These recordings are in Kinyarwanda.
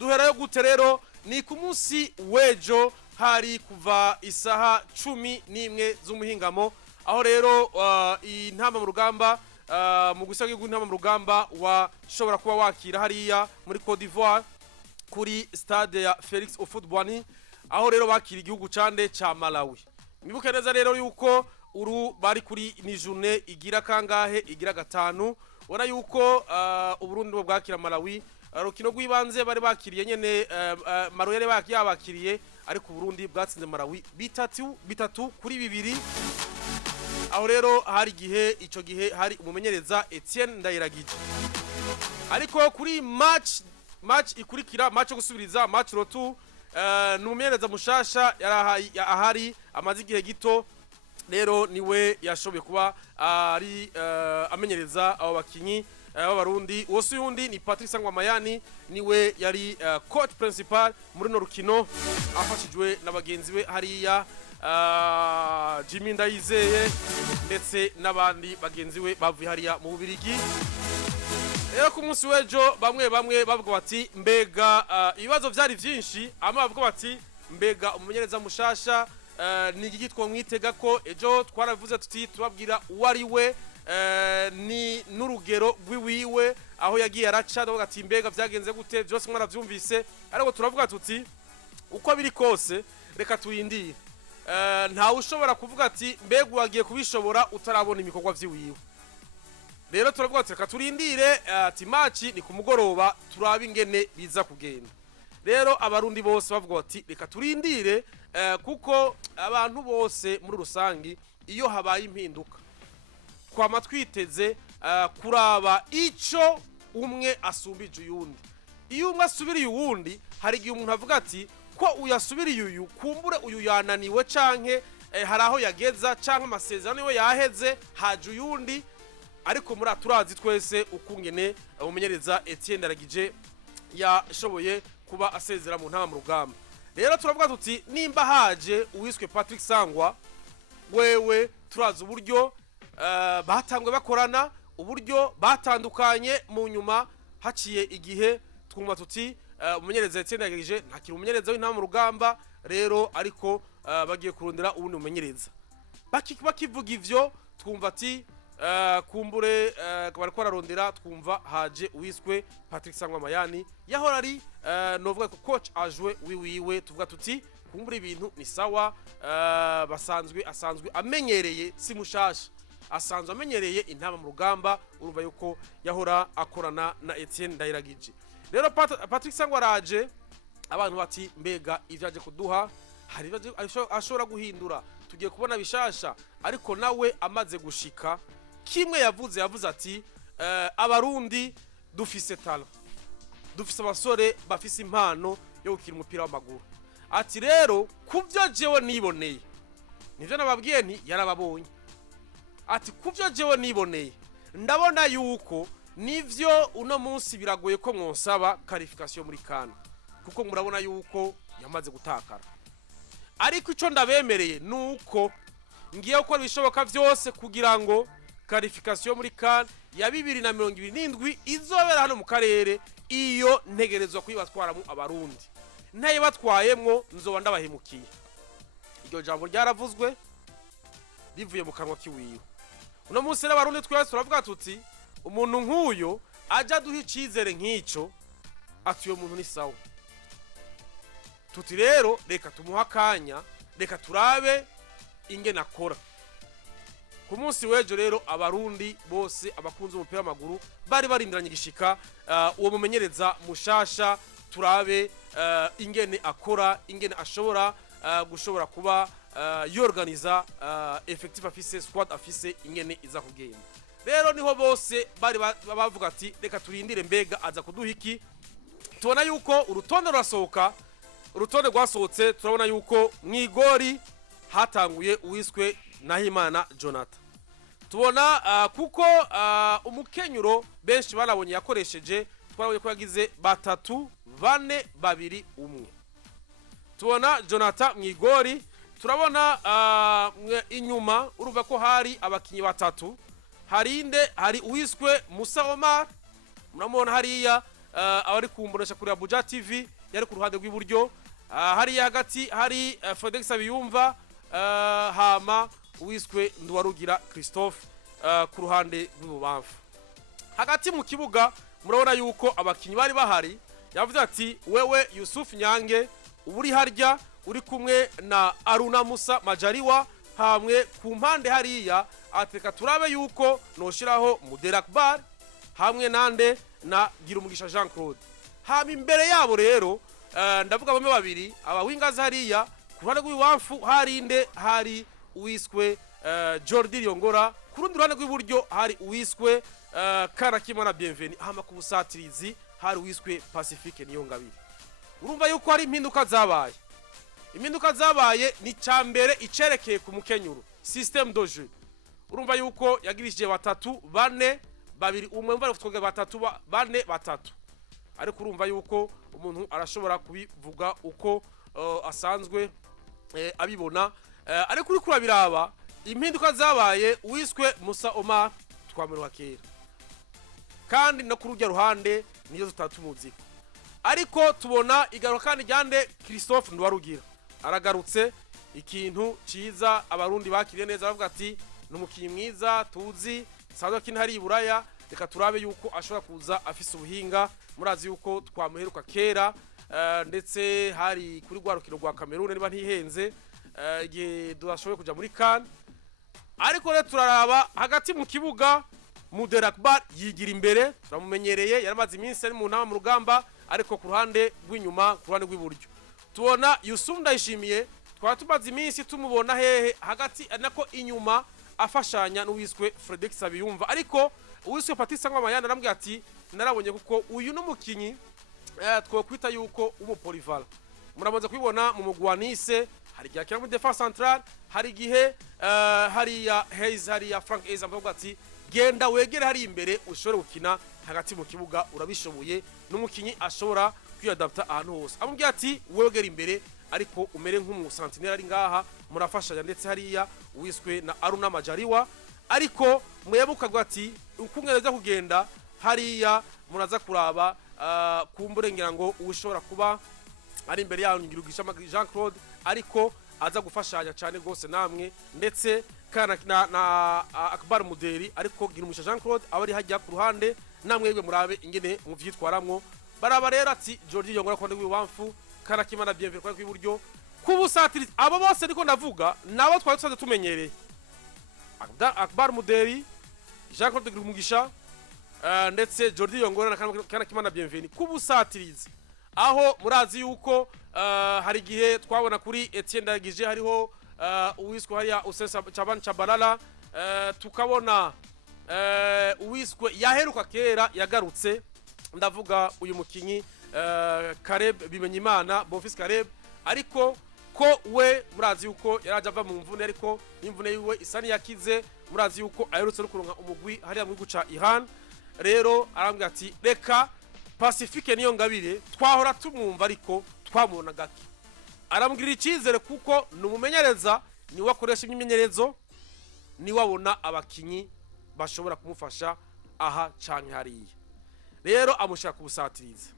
duherayo gute rero ni ku munsi wejo hari kuva isaha 11 z'umuhingamo aho rero intama mu rugamba mu gusanga intama mu rugamba washobora kuba wakira hariya muri Côte d'Ivoire kuri stade ya Felix Houphouët-Boigny aho rero bakira igihugu cande ca Malawi. Mwibuke neza rero yuko uru bari kuri ni journée igira kangahe igira gatanu ubona yuko uburundi bwo bwakira Malawi rukino rw'ibanze bari bakiriye nyene Malawi yari yabakiriye ariko uburundi bwatsinze Malawi bitatu kuri bibiri aho rero hari ico gihe hari umumenyereza Etienne Ndayiragije ariko kuri match ikurikira match yo gusubiriza match rotu n'umumenyereza mushasha ahari amazi igihe gito rero niwe yashoboye kuba ari amenyereza abo bakinyi b'abarundi wose yundi ni Patrick Sangwamayani niwe yari coach principal muri no rukino afashijwe n'abagenzi we hariya Jimmy Ndayizeye ndetse n'abandi bagenzi we bavuye hariya mu Bubirigi. Rero ku munsi wejo bamwe bavuga bati mbega ibibazo vyari vyinshi ama bavuga bati mbega umumenyereza mushasha ni igitwa mwitega ko ejo twaravuze tuti tubabwira uwari we ni n'urugero rwiwiwe aho yagiye araca ndavuga ati mbega vyagenze gute byose mwaravyumvise ariko turavuga tuti uko biri kose reka tuyindire nta ushobora kuvuga ati mbega wagiye kubishobora utarabona imikorwa vyiwiwe. Rero turavuga ati reka turindire ati match ni ku mugoroba turabe ingene biza kugenda. Rero abarundi bose bavuga bati reka turindire kuko abantu bose muri rusangi iyo habaye impinduka kwa matwiteze kuraba ico umwe asumbije uyundi. Iyo umwe asubiriye uwundi hari igihe umuntu avuga ati ko uyasubiriye uyu kumbure uyu yananiwe canke hari aho yageza canke amasezerano niwe yaheze haje uyundi ariko muri aturazi twese ukungene umumenyereza Etienne Ndayiragije yashoboye kuba asezera mu ntama mu rugamba. Rero turavuga tuti nimba haje uwiswe Patrick Sangwa wewe turazi uburyo batangwe bakorana uburyo batandukanye mu nyuma haciye igihe twumva tuti umumenyereza Etienne Ndayiragije ntakiri umumenyereza w'intama mu rugamba rero ariko bagiye kurondera ubundi umumenyereza bakivuga ivyo twumva ati kumbure bari kwararondera twumva haje uwiswe Patrick Sangwamayani yahora ari novuga ko coach ajwe wiwiwe tuvuga tuti kumbure ibintu ni sawa asanzwe amenyereye si mushasha asanzwe amenyereye intama mu rugamba urumva yuko yahora akorana na Etienne Ndayiragije. Rero Patrick Sangwa raje abantu bati mbega ivyaje kuduha hari ashobora guhindura tugiye kubona bishasha ariko nawe amaze gushika kimwe yavuze ati abarundi dufise talent dufise abasore bafise impano yo gukina umupira w'amaguru ati rero kuvyo jewe niboneye nivyo nababwiye nti yarababonye ati kuvyo jewe niboneye ndabona yuko nivyo uno munsi biragoye ko mwonsaba qualification muri CAN kuko murabona yuko yamaze gutakara ariko ico ndabemereye nuko ngiye gukora bishoboka vyose kugira ngo qualification muri CAN ya 2027 izobera hano mu karere iyo ntegerezwa kuyibatwaramo abarundi ntaye batwayemwo nzoba ndabahemukiye. Iryo jambo ryaravuzwe rivuye mu kanwa kiwiwe. Uno munsi n'abarundi twese turavuga tuti umuntu nk'uyo aja duha icizere nk'ico ati uyo muntu ni sawa tuti rero reka tumuha kanya reka turabe ingene akora. Ku munsi wejo rero abarundi bose abakunze umupira w'amaguru bari barindiranye igishika uwo mumenyereza mushasha turabe ingene akora ingene ashobora gushobora kuba yorganiza effective afise squad afise ingene iza kugenda. Rero niho bose bari bavuga ati reka turindire mbega aza kuduha iki. Tubona yuko urutonde rurasohoka urutonde rwasohotse turabona yuko mwigori hatanguye uwiswe Nahimana Jonathan. Tubona kuko umukenyuro benshi barabonye yakoresheje twarabonye ko yagize 3 4 2 1. Tubona Jonathan mwigori turabona inyuma urumva ko hari abakinyi batatu hari uwiswe Musa Omar muramubona hariya abari ku mboneshakure ya Buja TV yari ku ruhande rw'iburyo, hariya hagati hari Felix Abiyumva, hama uwiswe Nduwarugira Christophe ku ruhande rw'ibubamfu. Hagati mu kibuga murabona yuko abakinyi bari bahari, yavuze ati wewe Yusuf Nyange uburi harya uri kumwe na Aruna Musa Majaliwa, hamwe ku mpande hariya ateka turabe yuko noshiraho Muderakbar hamwe nande na Girumugisha Jean Claude. Hama imbere yabo rero ndavuga bamwe babiri abawingazi hariya ku ruhande rw'ibubamfu hari uwiswe Jordi Yongora, ku rundi ruhande rw'iburyo hari uwiswe Karakimana Bienveni, hama ku busatirizi hari uwiswe Pacifique Niyongabire. Urumva yuko hari impinduka zabaye. Impinduka zabaye ni cambere icerekeye ku mukenyuro system de jeu. Urumva yuko yagirishije batatu bane babiri, umwe mva twoge batatu bane batatu, ariko urumva yuko umuntu arashobora kubivuga uko asanzwe abibona, ariko uri kurabiraba impinduka zabaye uwiswe Musa Omar twameruka kera, kandi no kurujya ruhande niyo zitatu muziko, ariko tubona igaruka kandi ryande Christophe Nduwarugira aragarutse, ikintu ciza abarundi bakiriye neza, bavuga ati numukinyi mwiza tuzi sanzwe kini hari iburaya, reka turabe yuko ashobora kuza afise ubuhinga. Murazi yuko twamuheruka kera, ndetse hari kuri rwarukiro rwa Cameroon niba ntihenze, igihe dushoboye kuja muri CAN. Ariko rero turaraba hagati mu kibuga Muderakbar yigira imbere, turamumenyereye yaramaze iminsi ari mu ntama mu rugamba, ariko ku ruhande rw'inyuma ku ruhande rw'iburyo tubona Yusuf Ndayishimiye, twaba tumaze iminsi tumubona hehe hagati nako inyuma afashanya n'uwiswe Felix Abiyumva, ariko uwiswe Patrice Ngwamayana arambwiye ati narabonye kuko uyu n'umukinyi twokwita yuko umupolivala. Murabanza kubibona mu mugwanise, hari igihe akina muri defense centrale, hari igihe hariya Hayes, hariya Frank Hayes avuga ati genda wegere hari imbere ushobora gukina hagati mu kibuga, urabishoboye n'umukinyi ashobora kwiyadapta ahantu hose. Amubwiye ati wegere imbere ariko umere nk'umusantinera ari ngaha murafashanya, ndetse hariya uwiswe na Aruna Majaliwa, ariko mwebuka ati ukungereza kugenda hariya muraza kuraba kumburengera ngo ushobora kuba ari imbere yaho Girugisha Jean Claude, ariko aza gufashanya cyane gose namwe, ndetse kana na Akbar Muderi, ariko Girumugisha Jean Claude abari hajya ku ruhande, namwebwe murabe ingene mu vyitwaramwo. Baraba rero ati Jordi Yongora kwande w'ibamfu, Karakimana Bienveni kwande kw'iburyo, kubusatiriza abo bose ndiko ndavuga nabo twari tusanze tumenyereye. Akbar Muderi, Jean Claude Girumugisha, ndetse Jordi Yongora na Karakimana Bienveni kubusatiriza, aho murazi yuko hari igihe twabona kuri Etienne Ndagije hariho uwiswe hariya Usesa Chaban Chabalala, tukabona uwiswe yaheruka kera yagarutse, ndavuga uyu mukinyi Kareb Bimenyimana Bonfils Kareb, ariko ko we murazi yuko yaraje ava mu mvune, ariko imvune yiwe isani yakize, murazi yuko aherutse kuronka umugwi hariya mu guca Iran. Rero arambwira ati reka Pacifique Niyongabire twahora tumwumva ariko twamubona gake, arambwira ikizere kuko numumenyereza ni wakoresha imyimenyerezo, ni wabona abakinyi bashobora kumufasha aha canke hariya. Rero amushaka kubusatiriza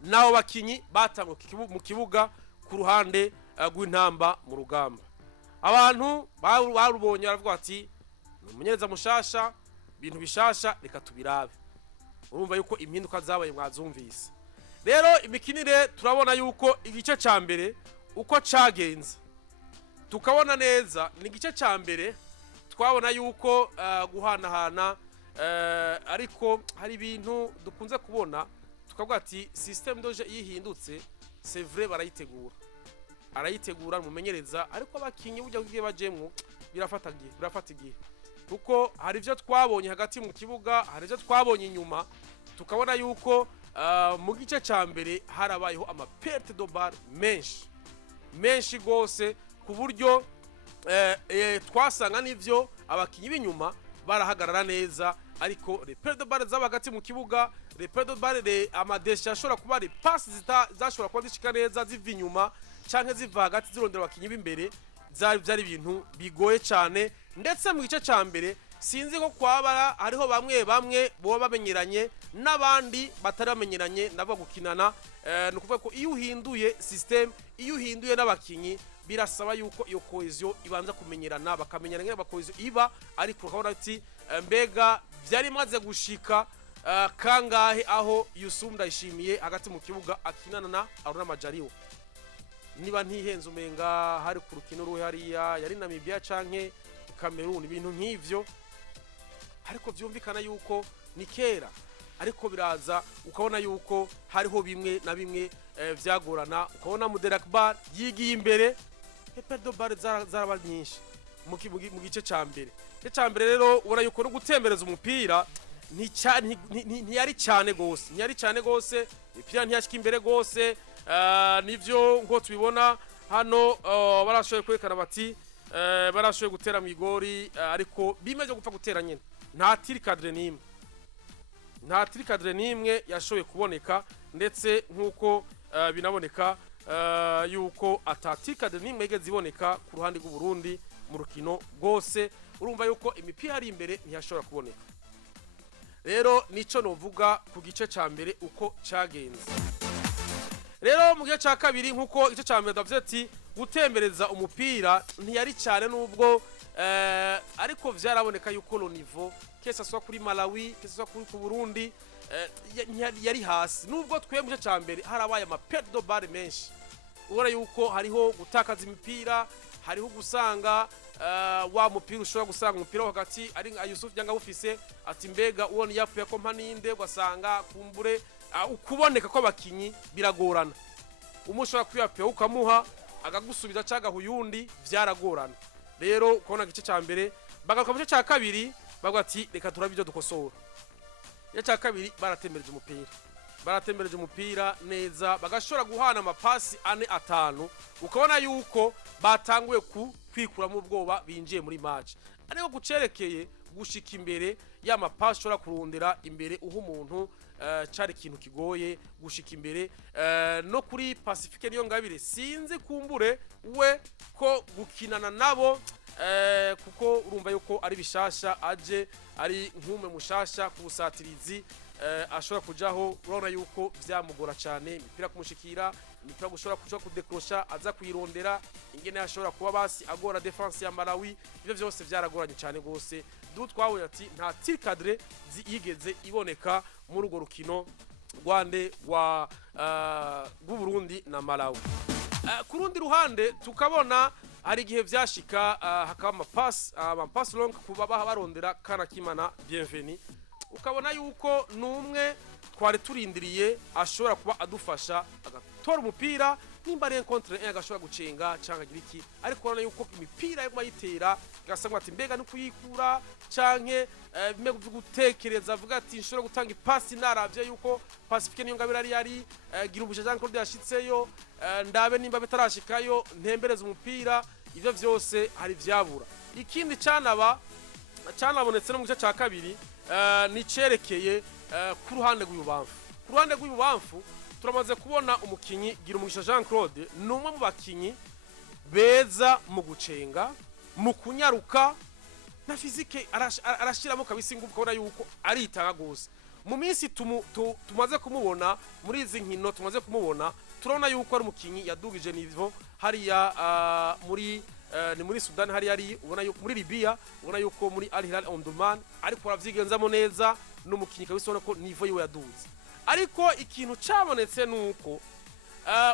naho bakinyi batangwa mu kibuga ku ruhande rw'intamba mu rugamba. Abantu barubonye baravuga ati numumenyereza mushasha, bintu bishasha, reka tubirabe. Urumva yuko impinduka zabaye mwazumvise. Rero imikinire turabona yuko igice ca mbere uko cagenze tukabona neza, ni igice ca mbere twabona yuko guhanahana, ariko hari ibintu dukunze kubona tukavuga ati system doje yihindutse, c'est vrai barayitegura mumenyereza, ariko abakinyi burya kugiye bajemwo birafata igihe, kuko hari ivyo twabonye hagati mu kibuga, hari ivyo twabonye inyuma, tukabona yuko mu gice ca mbere harabayeho ama perte de balle menshi gose, ku buryo twasanga n'ivyo abakinyi b'inyuma barahagarara neza, ariko les perte de balle zaba hagati mu kibuga, les perte de balle amadesha ashobora kuba ari pass zashobora kuba zishika neza ziva inyuma canke ziva hagati zirondera abakinyi b'imbere, byari ibintu bigoye cyane. Ndetse mu gice ca mbere sinzi ko kwabara hariho bamwe bamwe bo bamenyeranye n'abandi batari bamenyeranye nabo gukinana. No kuvuga ko iyo uhinduye system, iyo uhinduye n'abakinyi birasaba yuko iyo cohesion ibanza kumenyerana, bakamenyana ngene bakohesion iba, ariko ukabona ati mbega byari maze gushika kangahe aho Yusuf Ndayishimiye hagati mu kibuga akinana na Aruna Majaliwa. Niba ntihenze umenga hari ku rukino ruhariya yari Namibia canke Cameroon, ibintu nk'ivyo, ariko byumvikana yuko ni kera, ariko biraza ukabona yuko hariho bimwe na bimwe vyagorana. Ukabona Muderakbar yigiye imbere, Pedro Bar zaraba nyinshi mu gice ca mbere. Igice ca mbere rero ubona yuko no gutembereza umupira ntiyari cyane gose, imipira ntiyashika imbere gose. Nivyo ngo tubibona hano barashoye kwerekana bati barashoye gutera mu igori, ariko bimeje gupfa gutera nyene. Nta tirikadre nimwe yashoye kuboneka, ndetse nkuko binaboneka yuko atatirikadre nimwe igeze iboneka ku ruhande rw'u Burundi mu rukino rwose. Urumva yuko imipira ari imbere ntiyashobora kuboneka. Rero nico novuga ku gice ca mbere uko cagenze. Rero mu gice ca kabiri nkuko igice ca mbere ndavuze ati gutembereza umupira ntiyari cyane, nubwo ariko vyaraboneka yuko lo niveau kesa swa kuri Malawi, kesa swa kuri ku Burundi yari hasi, nubwo twe mu gice ca mbere harabaye ama perte de balle menshi. Ubona yuko hariho gutakaza imipira, hariho gusanga wa mupira ushobora gusanga umupira hagati ari Yusuf Janga ufise ati mbega uwo ni yapfuye ko mpaninde, ugasanga kumbure ukuboneka ko abakinyi biragorana. Umushobora kwiyape ukamuha agagusubiza caga huyundi vyaragorana. Rero ukabona gice ca mbere bagaruka mu gice ca kabiri bagwa ati reka turabije dukosora. Ya ca kabiri baratembereje umupira neza, bagashora guhana amapasi 4-5, ukabona yuko batanguye kwikura mu bwoba binjiye muri match. Ariko gucerekeye gushika imbere ya mapasi shora kurondera imbere uho umuntu cari ikintu kigoye gushika imbere. No kuri Pacifique niyo ngabire sinzi kumbure we ko gukinana nabo, kuko urumva yuko ari bishasha, aje ari nkume mushasha ku busatirizi, ashobora kujaho. Urabona yuko vyamugora cyane imipira kumushikira, imipira gushobora kuja kudekrosha aza kuyirondera, ingene ashobora kuba basi agora defense ya Malawi. Ibyo byose vyaragoranye cyane gose. Twabonye ati nta tirikadre yigeze iboneka muri urwo rukino rwande rwa Burundi na Malawi. Ku rundi ruhande tukabona hari igihe vyashika hakaba amapasi long kuba barondera Kana Kimana Bienvenue, ukabona yuko numwe twari turindiriye ashobora kuba adufasha agatora umupira, nimba ari contre 1 agashobora gucenga cyangwa giriki, ariko urabona yuko imipira yo bayitera gasangwa ati mbega no kuyikura canke bime gutekereza avuga ati nshobora gutanga ipasi naravye yuko Pacifique niyo ngabira yari Gihugu Jean Claude yashitseyo, ndabe nimba betarashikayo ntembereza umupira. Ivyo vyose hari vyabura. Ikindi canabonetse no mu gice ca kabiri ni cerekeye ku ruhande rw'ububamfu. Turamaze kubona umukinyi Gihugu Jean Claude numwe mu bakinyi beza mu gucenga, mu kunyaruka na fizike, arashiramo kabisa ingufu, kubona yuko ari itanga gose. Mu minsi tumaze kumubona muri izi nkino, tumaze kumubona turabona yuko ari umukinyi yadugije niveau hariya ni muri Sudan, hari yari ubona yuko muri Libya, ubona yuko muri Al Hilal Omdurman, ariko aravyigenzamo neza n'umukinyi kabisa, ubona ko niveau yiwe yaduze. Ariko ikintu cabonetse nuko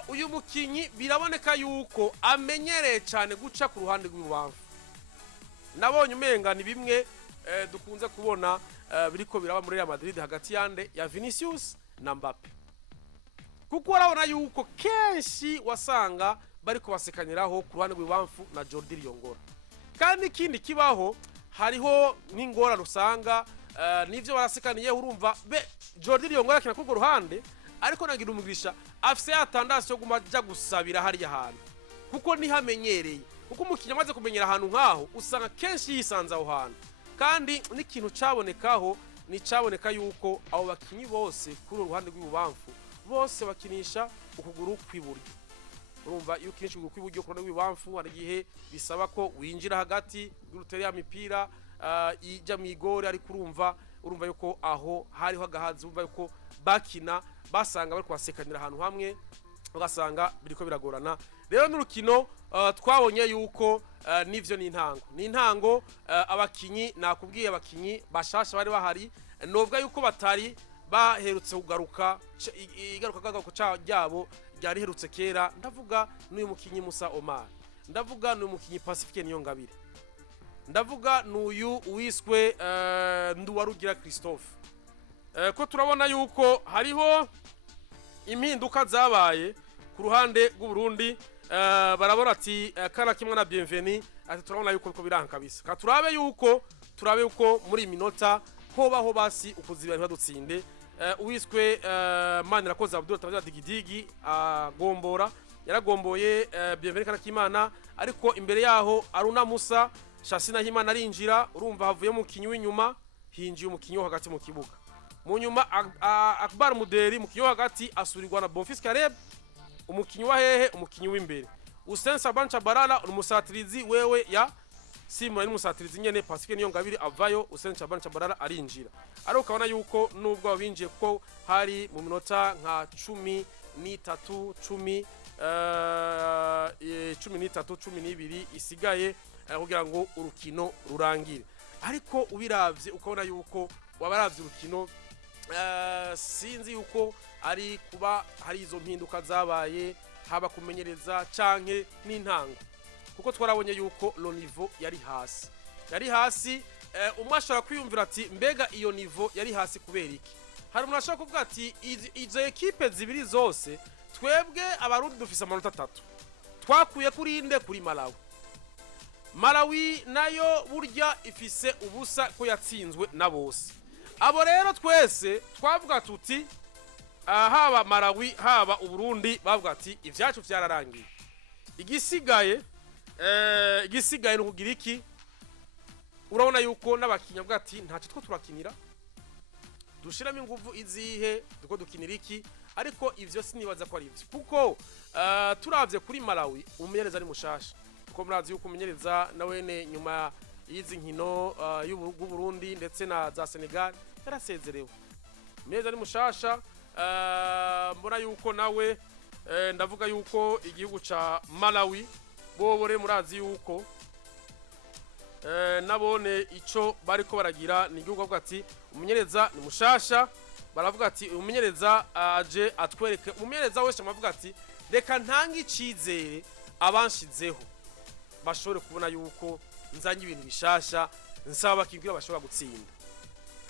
uyu mukinyi biraboneka yuko amenyereye cyane guca ku ruhande rw'ububamfu. Nabonye umenga ni bimwe dukunze kubona biriko biraba muri Real Madrid hagati ya Vinicius na Mbappe, kuko urabona yuko kenshi wasanga bariko basekaniraho ku ruhande rw'ububamfu na Jordi Riongora. Kandi ikindi kibaho hariho n'ingora rusanga nivyo barasekaniye, urumva Jordi Riongora kina ku ruhande, ariko nagira umugisha afise atandasi yo gumaja gusabira hariya hantu, kuko ntihamenyereye, kuko umukinya amaze kumenyera ahantu nkaho usanga kenshi yisanza aho hantu. Kandi n'ikintu cabonekaho ni caboneka yuko abo bakinyi bose kuri uruhande rw'ububamfu bose bakinisha ukuguru kw'iburyo. Urumva iyo ukinisha ukuguru kw'iburyo ku ruhande rw'ububamfu hari igihe bisaba ko winjira hagati y'urutere ya mipira ijya mu igore, ariko urumva yuko aho hariho agahazi, urumva yuko bakina basanga bari kwasekanira ahantu hamwe, ugasanga biriko biragorana. Rero n'urukino twabonye yuko nivyo ni intango abakinyi, nakubwiye abakinyi bashasha bari bahari, novuga yuko batari baherutse kugaruka, igaruka ryabo ryariherutse kera. Ndavuga n'uyu mukinyi Musa Omar, ndavuga n'uyu mukinyi Pacifique Niyongabire, ndavuga n'uyu uwiswe Nduwarugira Christophe. Ko turabona yuko hariho impinduka zabaye ku ruhande rw'Uburundi. Barabona ati kana kimwe na bienvenue, ati turabona yuko biko biranka kabisa. Ka turabe yuko muri minota hobaho basi ukuzibira ntibadutsinde. Uwiswe Manirakoze Abdul Tabaza Digidigi gombora, yaragomboye bienvenue kana kimana, ariko imbere yaho Aruna Musa Shasina Himana arinjira, urumva havuye mu kinyi w'inyuma, hinjiye umukinyi wo hagati mu kibuga. Mu nyuma Akbar Muderi mu kinyi hagati asurirwa na Bonfils Kareb, umukinyi wa hehe, umukinyi w'imbere. Usen Sabancha Barala umusatirizi wewe ya Simon n'umusatirizi nyene Pacifique Niyongabire avayo, Usen Sabancha Barala arinjira. Ari ukabona yuko nubwo babinjiye ko hari mu minota nka 12 isigaye kugira ngo urukino rurangire. Ariko ubiravye ukabona yuko wabaravye urukino, sinzi yuko ari kuba hari izo mpinduka zabaye, haba kumenyereza canke n'intango, kuko twarabonye yuko lo niveau yari hasi. Umwe ashobora kwiyumvira ati mbega iyo niveau yari hasi kubera iki? Hari umuntu ashobora kuvuga ati izo ekipe zibiri zose twebwe abarundi dufise amanota 3 twakuye kuri inde, kuri Malawi nayo burya ifise ubusa ko yatsinzwe na bose. Abo rero twese twavuga tuti haba Malawi haba Uburundi bavuga ati ivyacu vyararangiye, igisigaye no kugira iki. Urabona yuko n'abakinya bwa ati ntacyo two turakinira, dushiramo inguvu izihe, duko dukinira iki. Ariko ivyo sinibaza ko ari ivyo, kuko turavye kuri Malawi umumenyereza ari mushasha, kuko murazi yuko umumenyereza nawene nyuma y'izi nkino y'Uburundi ndetse na za Senegal yarasezerewe. Umumenyereza ari mushasha, mbona yuko nawe ndavuga yuko igihugu ca Malawi bobore murazi yuko nabone ico bariko baragira ni igihugu avuga ati umumenyereza ni mushasha, baravuga ati umumenyereza aje atwereke. Umumenyereza wese amavuga ati reka ntange icizere abanshizeho bashobore kubona yuko nzanye ibintu bishasha, nsaba bakibwira bashobora gutsinda.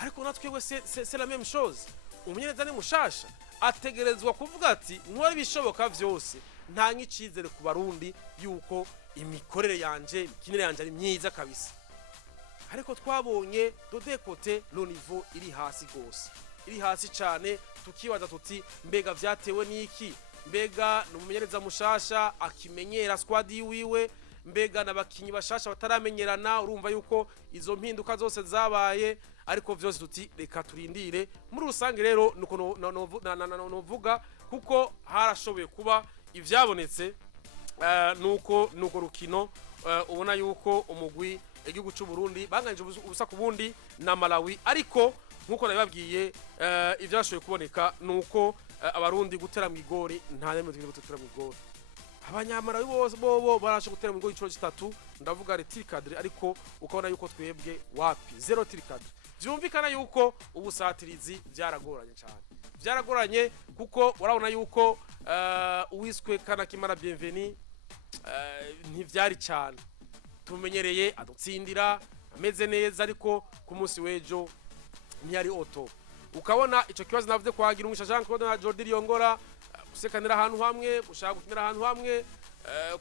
Ariko natwe c'est la même chose. Umumenyereza ni mushasha, ategerezwa kuvuga ati nkora bishoboka vyose ntange icizere ku Barundi yuko imikorere yanje, imikinire yanje ari myiza kabisa. Ariko twabonye de côté le niveau iri hasi gose, iri hasi cyane. Tukibaza tuti mbega vyatewe niki? Mbega n'umumenyereza mushasha akimenyera squad yiwe, mbega nabakinyi bashasha bataramenyerana. Urumva yuko izo mpinduka zose zabaye, ariko vyose tuti reka turindire. Muri rusange rero nuko novuga, kuko harashoboye kuba ivyabonetse, nuko rukino ubona yuko umugwi igihugu cy'u Burundi banganje ubusa ku bundi na Malawi. Ariko nkuko nabibabwiye, ivyashoboye kuboneka nuko abarundi gutera mu igori nta nemwe gutera mu igori. Abanyamalawi bose bobo barashe gutera mu igori 3, ndavuga retire cadre, ariko ukabona yuko twebwe wapi 0 tire cadre. Vyumvikana yuko ubusatirizi byaragoranye kuko urabona yuko uwiswe kana kimara bienvenue ntivyari cyane. Tumenyereye adutsindira ameze neza, ariko ku munsi wejo ntiyari oto. Ukabona ico kibazo navuze kwagira umusha Jean Claude na Jordi Yongora, gusekanira ahantu hamwe, gushaka gukinira ahantu hamwe,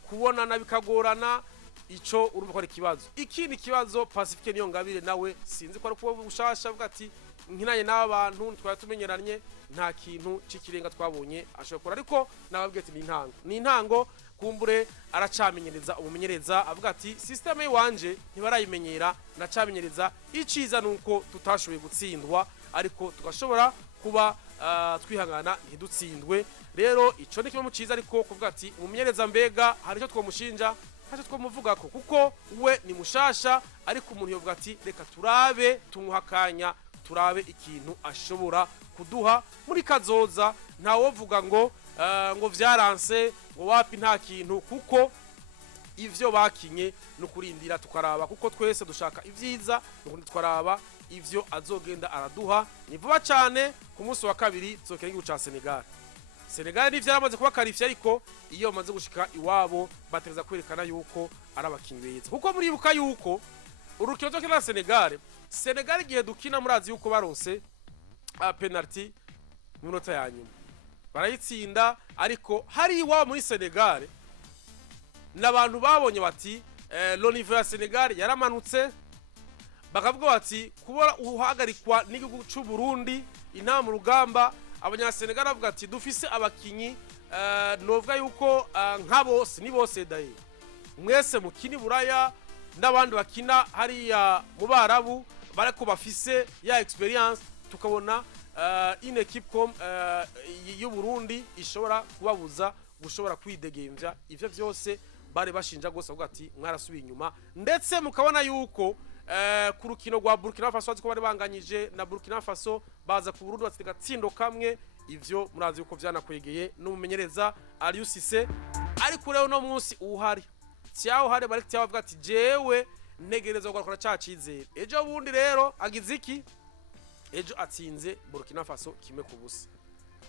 kubona nabikagorana. Ico urumva ko ari kibazo. Ikindi kibazo Pacifique Niyongabire nawe sinzi ko ari kuba bushasha avuga ati nkinaye n'abantu twari tumenyeranye, nta kintu cikirenga twabonye ashobora. Ariko nababwiye ati ni intango kumbure aracamenyereza. Umumenyereza avuga ati systeme wanje ntibarayimenyera, nacamenyereza. Iciza nuko tutashoboye gutsindwa, ariko tugashobora kuba twihangana ntidutsindwe. Rero ico ni kimwe mu ciza, ariko kuvuga ati umumenyereza mbega hari cyo twomushinja ntacyo twamuvuga ko kuko we ni mushasha ariko umuntu yovuga ati reka turabe tumuha akanya turabe ikintu ashobora kuduha muri kazoza ntawovuga ngo vyaranse ngo wapi nta kintu kuko ivyo bakinye no kurindira tukaraba kuko twese dushaka ivyiza nukundi twaraba ivyo azogenda araduha ni vuba cyane ku munsi wa kabiri zokera igihugu ca Senegal ni vyaramaze kuba karifye ariko iyo bamaze gushika iwabo batereza kwerekana yuko arabakinyi beza kuko muribuka yuko urukino zokera Senegal igihe dukina murazi yuko baronse penalty mu minota ya nyuma barayitsinda ariko hari iwabo muri Senegal n'abantu babonye bati lo niveau ya Senegal yaramanutse bakavuga bati kubora uhagarikwa n'igihugu cy'u Burundi intama mu rugamba abanyasenegal bavuga ati dufise abakinyi novuga yuko nka bose ni bose daye mwese mukini buraya n'abandi bakina hariya mu Barabu barako bafise ya experience tukabona une équipe comme y'u Burundi ishobora kubabuza gushobora kwidegemvya ivyo vyose bare bashinja gose bavuga ati mwarasubiye inyuma ndetse mukabona yuko ku rukino rwa Burkina Faso aziko bari banganyije na Burkina Faso baza ku Burundi batsinda tsindo kamwe ivyo murazi yuko vyanakwegeye n'umumenyereza Aliusise ariko rero no munsi uhari cyaho hari bari cyavuga ati jewe ntegereza gukora cyacizere ejo bundi rero agize iki ejo atsinze Burkina Faso kimwe ku busa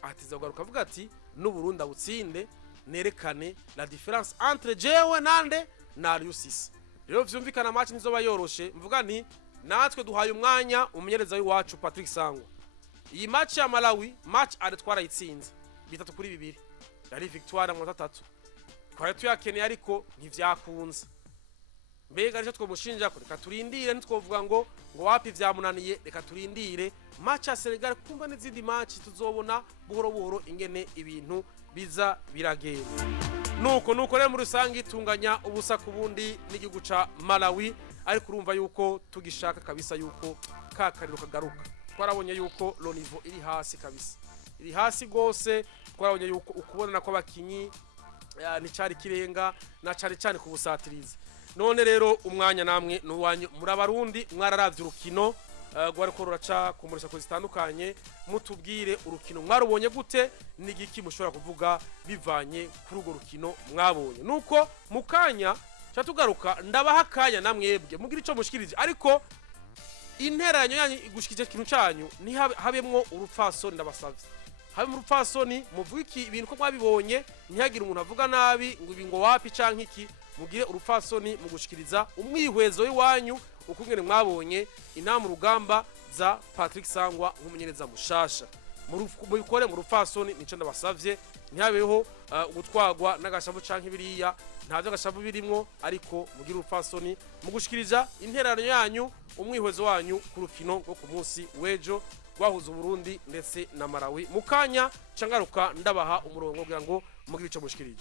atiza kugaruka avuga ati n'u Burundi abutsinde nerekane la différence entre jewe nande na Aliusise rero vyumvikana match nizoba yoroshe mvuga nti natwe duhaye umwanya umumenyereza w'iwacu Patrick Sangwa iyi match ya Malawi match ari twarayitsinze 3-2 yari victoire mu 3 twari tuyakeneye ariko ntivyakunze mbega rero twomushinja ko reka turindire ntitwovuga ngo wapi vyamunaniye reka turindire match ya Senegal kumva n'izindi match tuzobona buhoro buhoro ingene ibintu biza biragenda nuko rero muri rusangi tunganya ubusa ku bundi n'igihugu ca Malawi ariko urumva yuko tugishaka kabisa yuko kakariro kagaruka twarabonye yuko lo niveau iri hasi kabisa iri hasi gose twarabonye yuko ukubona ko abakinyi ni cari kirenga na cari cyane ku busatirize none rero umwanya namwe n'uwanyu muri abarundi mwararavye urukino gwariko ruraca ku murishako zitandukanye mutubwire urukino mwarubonye gute n'igiki mushobora kuvuga bivanye kuri urwo rukino mwabonye nuko mukanya cyatugaruka ndabaha akanya namwebwe mugira ico mushikirije ariko interanyo yanyu igushikije kintu cyanyu ni habemwo urupfasoni ndabasavye habe mu rupfasoni muvuga iki ibintu ko mwabibonye ntihagira umuntu avuga nabi ngo ibingo wapi canke iki mugire urupfasoni mugushikiriza umwihwezo w'iwanyu ukungene mwabonye inama rugamba za Patrick Sangwa nk'umumenyereza mushasha mubikore mu rupfasoni nico ndabasavye ntihabeho gutwagwa n'agashavu canke biriya ntavyo agashavu birimwo ariko mugire urupfasoni mugushikiriza interano yanyu umwihwezo wanyu ku rukino rwo ku munsi wejo wahuza Burundi ndetse na Malawi mukanya cangaruka ndabaha umurongo kugira ngo mugire ico mushikirije